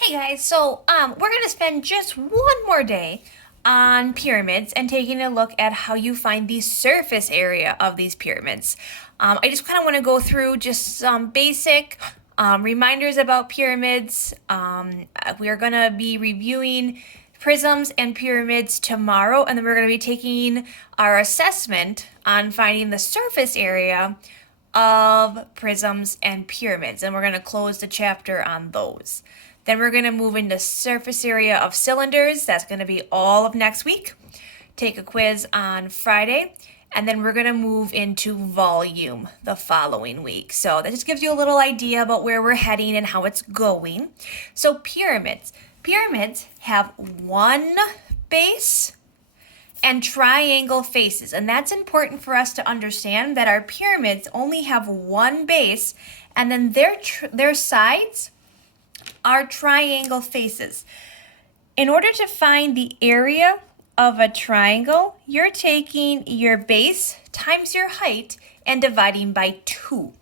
Hey guys, we're gonna spend just one more day on pyramids and taking a look at how you find the surface area of these pyramids. I just kind of want to go through just some basic reminders about pyramids. We are gonna be reviewing prisms and pyramids tomorrow, and then we're gonna be taking our assessment on finding the surface area of prisms and pyramids, and we're going to close the chapter on those. Then we're going to move into surface area of cylinders. That's going to be all of next week. Take a quiz on Friday, and then we're going to move into volume the following week. So that just gives you a little idea about where we're heading and how it's going. So pyramids. Pyramids have one base and triangle faces. And that's important for us to understand that our pyramids only have one base, and then their sides are triangle faces. In order to find the area of a triangle, you're taking your base times your height and dividing by 2.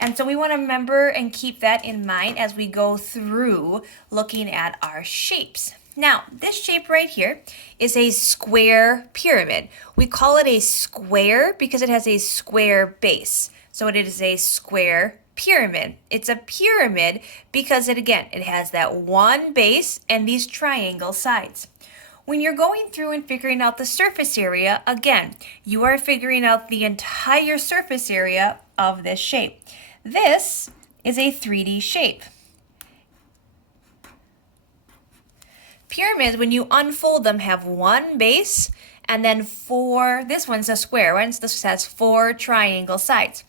And so we want to remember and keep that in mind as we go through looking at our shapes. Now, this shape right here is a square pyramid. We call it a square because it has a square base. So it is a square pyramid. It's a pyramid because it has that one base and these triangle sides. When you're going through and figuring out the surface area, again, you are figuring out the entire surface area of this shape. This is a 3D shape. Pyramids, when you unfold them, have one base and then this one's a square, this has 4 triangle sides.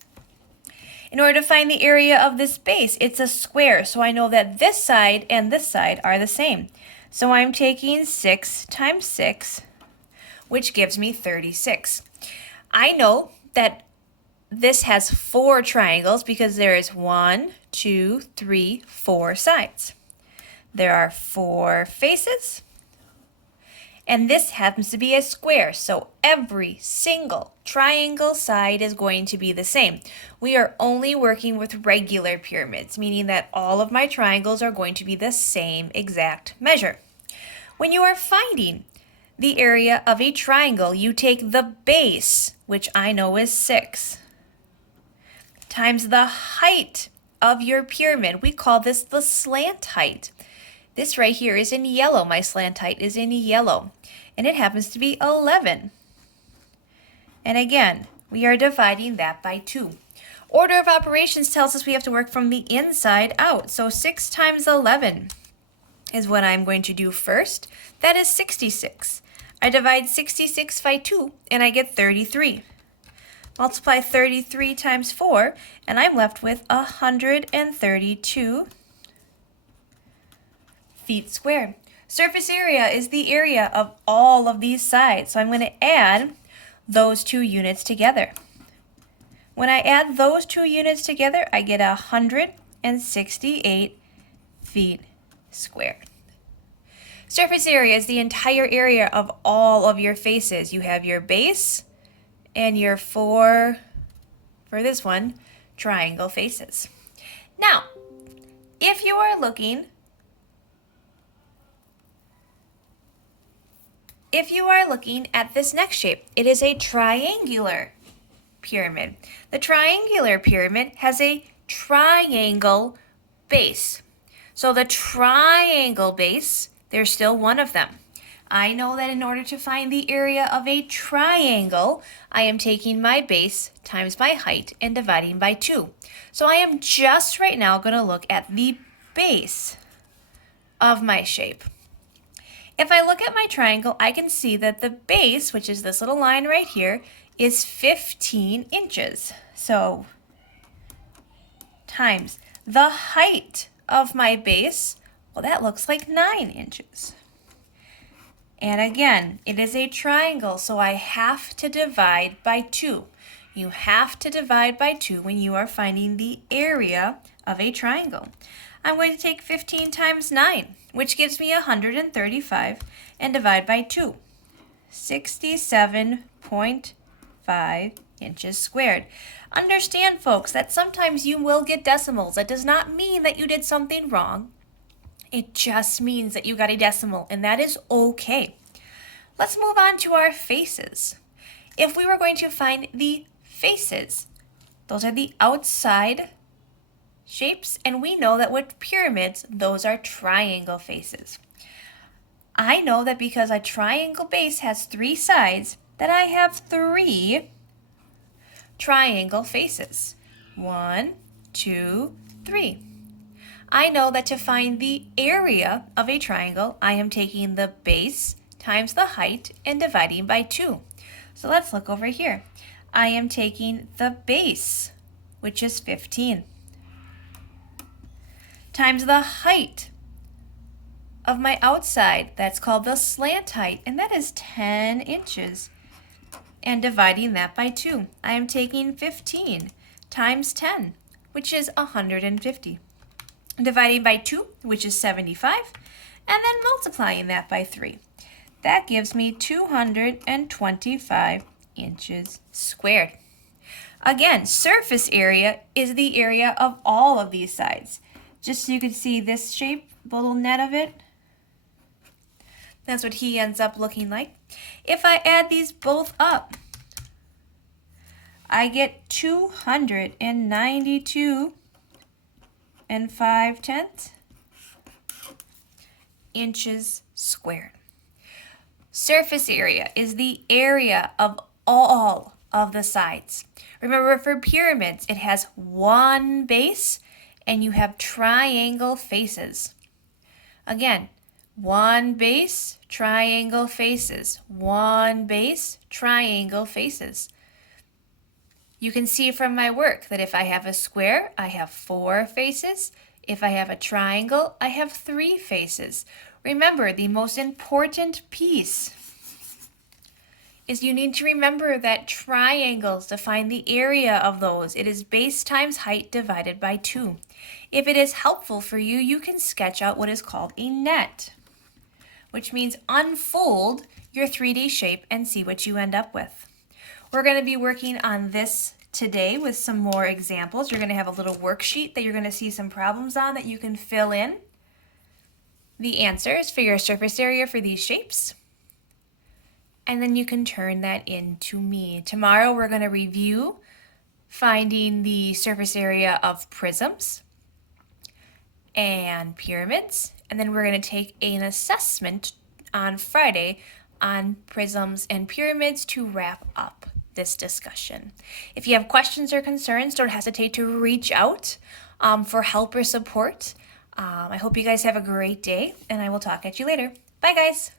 In order to find the area of this base, it's a square, so I know that this side and this side are the same. So I'm taking 6 times 6, which gives me 36. I know that this has 4 triangles because there is 1, 2, 3, 4 sides. There are 4 faces, and this happens to be a square, so every single triangle side is going to be the same. We are only working with regular pyramids, meaning that all of my triangles are going to be the same exact measure. When you are finding the area of a triangle, you take the base, which I know is 6, times the height of your pyramid. We call this the slant height. This right here is in yellow. My slant height is in yellow, and it happens to be 11. And again, we are dividing that by 2. Order of operations tells us we have to work from the inside out. So 6 times 11 is what I'm going to do first. That is 66. I divide 66 by 2, and I get 33. Multiply 33 times 4, and I'm left with 132 feet squared. Surface area is the area of all of these sides, so I'm going to add those 2 units together. When I add those 2 units together, I get 168 feet squared. Surface area is the entire area of all of your faces. You have your base and your 4, for this one, triangle faces. Now, if you are looking at this next shape, it is a triangular pyramid. The triangular pyramid has a triangle base. So the triangle base, there's still one of them. I know that in order to find the area of a triangle, I am taking my base times my height and dividing by 2. So I am just right now going to look at the base of my shape. If I look at my triangle, I can see that the base, which is this little line right here, is 15 inches. So times the height of my base, well, that looks like 9 inches. And again, it is a triangle, so I have to divide by 2. You have to divide by 2 when you are finding the area of a triangle. I'm going to take 15 times 9, which gives me 135, and divide by 2. 67.5 inches squared. Understand, folks, that sometimes you will get decimals. That does not mean that you did something wrong. It just means that you got a decimal, and that is okay. Let's move on to our faces. If we were going to find the faces, those are the outside shapes, and we know that with pyramids, those are triangle faces. I know that because a triangle base has 3 sides, that I have 3 triangle faces. 1, 2, 3. I know that to find the area of a triangle, I am taking the base times the height and dividing by 2. So let's look over here. I am taking the base, which is 15, times the height of my outside, that's called the slant height, and that is 10 inches, and dividing that by 2. I am taking 15 times 10, which is 150, dividing by 2, which is 75, and then multiplying that by 3. That gives me 225 inches squared. Again, surface area is the area of all of these sides. Just so you can see this shape, the little net of it, that's what he ends up looking like. If I add these both up, I get 292 5/10 inches squared. Surface area is the area of all of the sides. Remember, for pyramids, it has one base and you have triangle faces. Again, one base, triangle faces. One base, triangle faces. You can see from my work that if I have a square, I have 4 faces. If I have a triangle, I have 3 faces. Remember, the most important piece is you need to remember that triangles, to find the area of those, it is base times height divided by 2. If it is helpful for you, you can sketch out what is called a net, which means unfold your 3D shape and see what you end up with. We're going to be working on this today with some more examples. You're going to have a little worksheet that you're going to see some problems on that you can fill in the answers for your surface area for these shapes. And then you can turn that into me. Tomorrow we're going to review finding the surface area of prisms and pyramids. And then we're going to take an assessment on Friday on prisms and pyramids to wrap up this discussion. If you have questions or concerns, don't hesitate to reach out for help or support. I hope you guys have a great day, and I will talk at you later. Bye, guys.